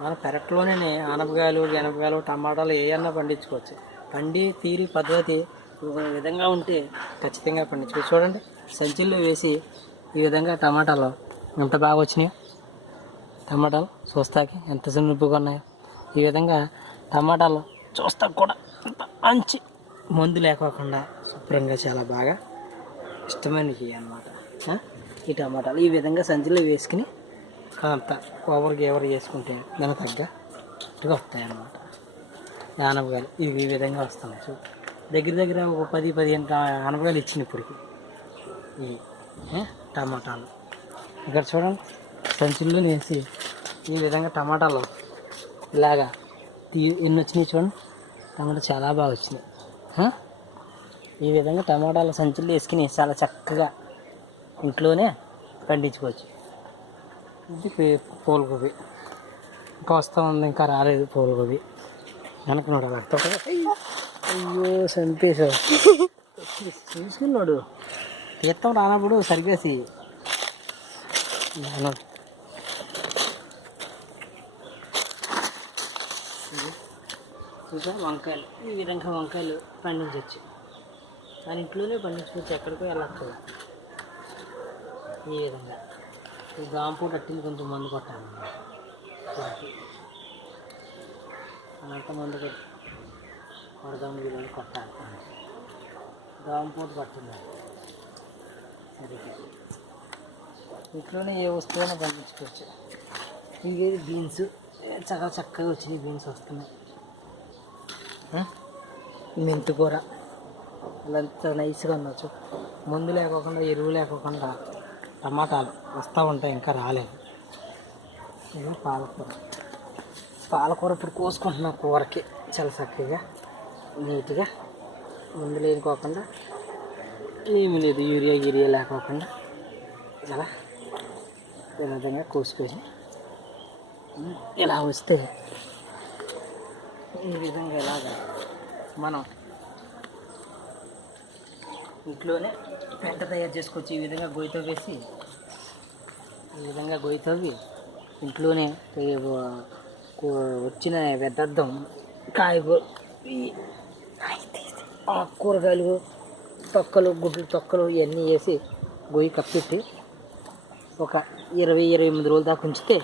మన పెరట్లోనే ఆనపకాయలు జనపకాయలు టమాటాలు ఏమన్నా పండించుకోవచ్చు. పండి తీరి పద్ధతి ఒక విధంగా ఉంటే ఖచ్చితంగా పండించుకోవచ్చు. చూడండి, సంచుల్లో వేసి ఈ విధంగా టమాటాలు ఎంత బాగా వచ్చినాయో, టమాటాలు చూస్తాకి ఎంత సున్నిపుగా ఉన్నాయో. ఈ విధంగా టమాటాలు చూస్తా కూడా మంచి మందు లేకోకుండా శుభ్రంగా చాలా బాగా ఇష్టమైనవి అన్నమాట. ఈ టమాటాలు ఈ విధంగా సంచిలో వేసుకుని అంత ఓవర్ గేవర్ చేసుకుంటే దాని తగ్గట్టుగా వస్తాయి అన్నమాట. ఆనపకాయలు ఇవి ఈ విధంగా వస్తున్నాయి. సో దగ్గర దగ్గర ఒక 10-15 ఆనపకాయలు ఇచ్చింది ఇప్పటికి ఈ టమాటాలు. ఇక్కడ చూడండి, సంచుల్లో వేసి ఈ విధంగా టమాటాలు ఇలాగా ఎన్ని వచ్చినాయి చూడండి. టమాటా చాలా బాగా వచ్చినాయి. ఈ విధంగా టమాటాలు సంచుల్లో వేసుకుని చాలా చక్కగా ఇంట్లోనే పండించుకోవచ్చు. ఇది పూలగోబీ ఇంకా వస్తూ ఉంది, ఇంకా రాలేదు పూలగోబీ. వెనక నోడు అలా అయ్యో చంపేశావు. చూసుకున్నాడు తీర్థం రానప్పుడు సరిగేసి ఇంకా వంకాయలు ఈ విధంగా వంకాయలు పండించవచ్చు. మన ఇంట్లోనే పండించుకోవచ్చు, ఎక్కడికో వెళ్ళచ్చు. ఈ విధంగా ఈ గాంపూట అట్టింది కొంచెం మందు కొట్టాలి. అనంత మందు కొట్టి కొడదాం వీళ్ళు కొట్టాలి. గాంపూట పట్టింది సరిగ్గా. ఇంట్లోనే ఏ వస్తువుైనా పండించుకోవచ్చు. ఇవి బీన్స్ చాలా చక్కగా వచ్చినాయి, బీన్స్ వస్తున్నాయి. మెంతికూర ఇలా ఎంత నైస్గా ఉండొచ్చు. మందు లేకోకుండా ఎరువు లేకోకుండా టమాటాలు వస్తూ ఉంటాయి, ఇంకా రాలేదు. ఇది పాలకూర ఇప్పుడు కోసుకుంటున్నాం కూరకి చాలా చక్కగా నీట్గా. మందు లేనుకోకుండా ఏమీ లేదు, యూరియా లేకోకుండా చాలా ఈ విధంగా కోసుకొని ఇలా వస్తే ఈ విధంగా ఇలాగా మనం ఇంట్లోనే పెంట తయారు చేసుకోవచ్చు. ఈ విధంగా గొయ్యితో వేసి ఈ విధంగా గొయ్యితోవి ఇంట్లోనే వచ్చిన వ్యర్థం కూరగాయలు తొక్కలు గుడ్లు తొక్కలు ఇవన్నీ వేసి గొయ్యి కప్పెట్టి ఒక 20-28 రోజుల దాకా ఉంచితే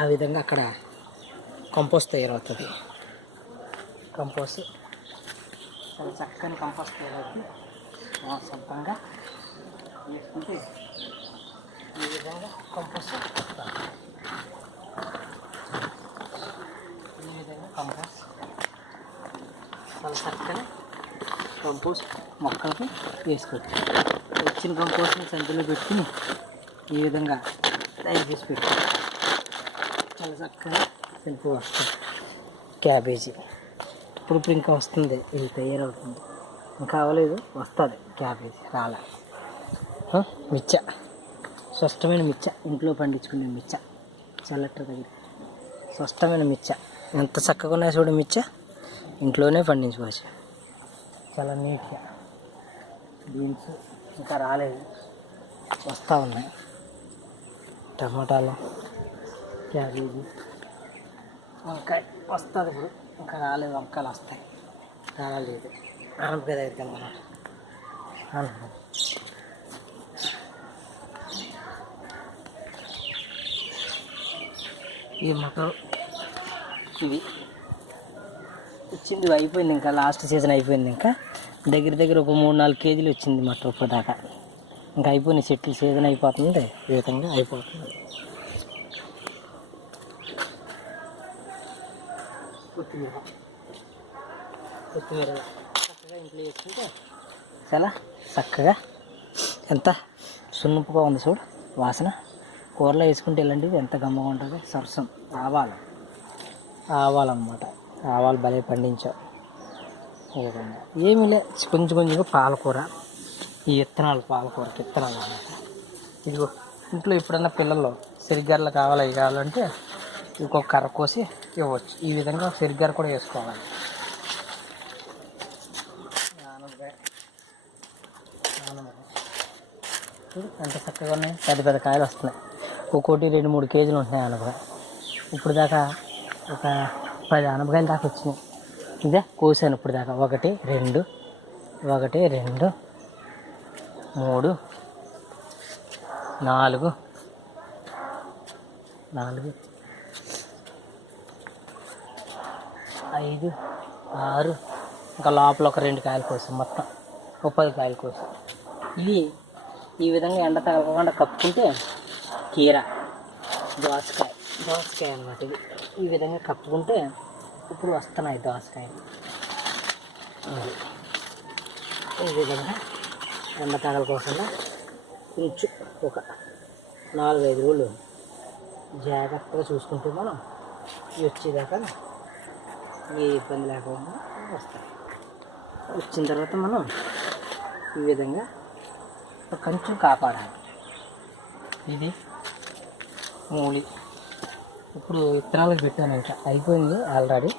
ఆ విధంగా అక్కడ కంపోస్ట్ తయారవుతుంది. కంపోస్ట్ చాలా చక్కని కంపోస్ట్ తయారవుతుంది. సొంతంగా వేసుకుంటే ఈ విధంగా కంపోస్ట్ ఈ విధంగా కంపోస్ట్ చాలా చక్కని కంపోస్ట్ మొక్కలకి వేసుకోవచ్చు. వచ్చిన కంపోస్ట్ని సంచులో పెట్టుకుని ఈ విధంగా తయారు చేసి పెట్టుకోవచ్చు. చాలా చక్కగా పెంపు వస్తుంది. క్యాబేజీ ఇప్పుడు ఇంకా వస్తుంది, ఇది తయారవుతుంది. ఇంకా అవ్వలేదు, వస్తుంది క్యాబేజీ రాలే. మిచ్చ స్పష్టమైన మిచ్చ, ఇంట్లో పండించుకునే మిచ్చ, చల్లట్టు దగ్గర స్పష్టమైన మిచ్చ ఎంత చక్కగా ఉన్నాయి చూడు. మిచ్చ ఇంట్లోనే పండించుకోవచ్చు చాలా నీట్గా. బీన్స్ ఇంకా రాలేదు, వస్తూ ఉన్నాయి. టమాటాలు, క్యాబేజీ, వంకాయ వస్తుంది ఇప్పుడు, ఇంకా రాలేదు. వంకాయలు వస్తాయి, రాలేదు. ఆనపకాయ దగ్గరికి వెళ్ళాలి. ఈ మొక్కలు ఇవి వచ్చింది, అయిపోయింది. ఇంకా లాస్ట్ సీజన్ అయిపోయింది. ఇంకా దగ్గర దగ్గర ఒక 3-4 కేజీలు వచ్చింది మటర్ ఇప్పటిదాకా. ఇంకా అయిపోయినాయి చెట్లు, సీజన్ అయిపోతుంది, ఈ విధంగా అయిపోతుంది. కొత్తిమీర చక్కగా ఇంట్లో వేసుకుంటే చాలా చక్కగా ఎంత సున్నుపుగా ఉంది చూడు. వాసన కూరలో వేసుకుంటే ఇలాంటివి ఎంత గమ్మగా ఉంటుంది. సరసం ఆవాలన్నమాట. ఆవాలు భలే పండించావు. ఈ విధంగా ఏమీ లే, కొంచెం కొంచెంగా పాలకూర, ఈ పాలకూరకి విత్తనాలు అన్నమాట. ఇదిగో ఇంట్లో ఎప్పుడన్నా పిల్లలు సిరిగర్రలు కావాలంటే ఇంకొక కర్ర కోసి ఇవ్వచ్చు. ఈ విధంగా సిరిగర్ర కూడా వేసుకోవాలి. ఎంత చక్కగా ఉన్నాయి, పెద్ద పెద్ద కాయలు వస్తున్నాయి. ఒక్కోటి 2-3 కేజీలు ఉంటున్నాయి అనగా. ఇప్పుడు దాకా ఒక 10 ఆనపకాయలు దాకా వచ్చినాయి. ఇదే కోసాను ఇప్పుడు దాకా. 1 2 1 2 3 4 5 6 ఇంకా లోపల ఒక 2 కాయలు కోసం మొత్తం 10 కాయలు కోసం. ఇవి ఈ విధంగా ఎండ తగలకుండా కప్పుకుంటే కీర దోసకాయ అన్నమాట. ఇది ఈ విధంగా కప్పుకుంటే ఇప్పుడు వస్తున్నాయి దోసకాయలు. ఈ విధంగా ఎండ తగలకోకుండా కొంచెం ఒక 4-5 రోజులు జాగ్రత్తగా చూసుకుంటే మనం ఇవి వచ్చేదాకా ఏ ఇబ్బంది లేకుండా వస్తాయి. వచ్చిన తర్వాత మనం ఈ విధంగా కొంచెం కాపాడాలి. ఇది మూలి ఇప్పుడు విత్తనాలకు పెట్టాను, ఇంకా అయిపోయింది ఆల్రెడీ.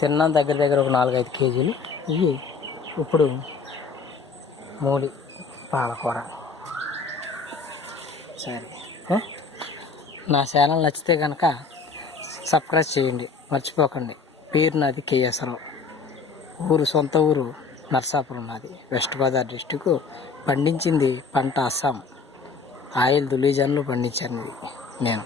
తిన్నాను దగ్గర ఒక 4-5 కేజీలు. ఇవి ఇప్పుడు మూలి పాలకూర. సరే, నా ఛానల్ నచ్చితే కనుక సబ్స్క్రైబ్ చేయండి, మర్చిపోకండి. పేరు నాది కేఎస్రావు. సొంత ఊరు నర్సాపురం నాది, వెస్ట్ గోదావరి డిస్టిక్. పండించింది పంట అస్సాం. ఆయిల్ దులీజన్లో పండించాను నేను.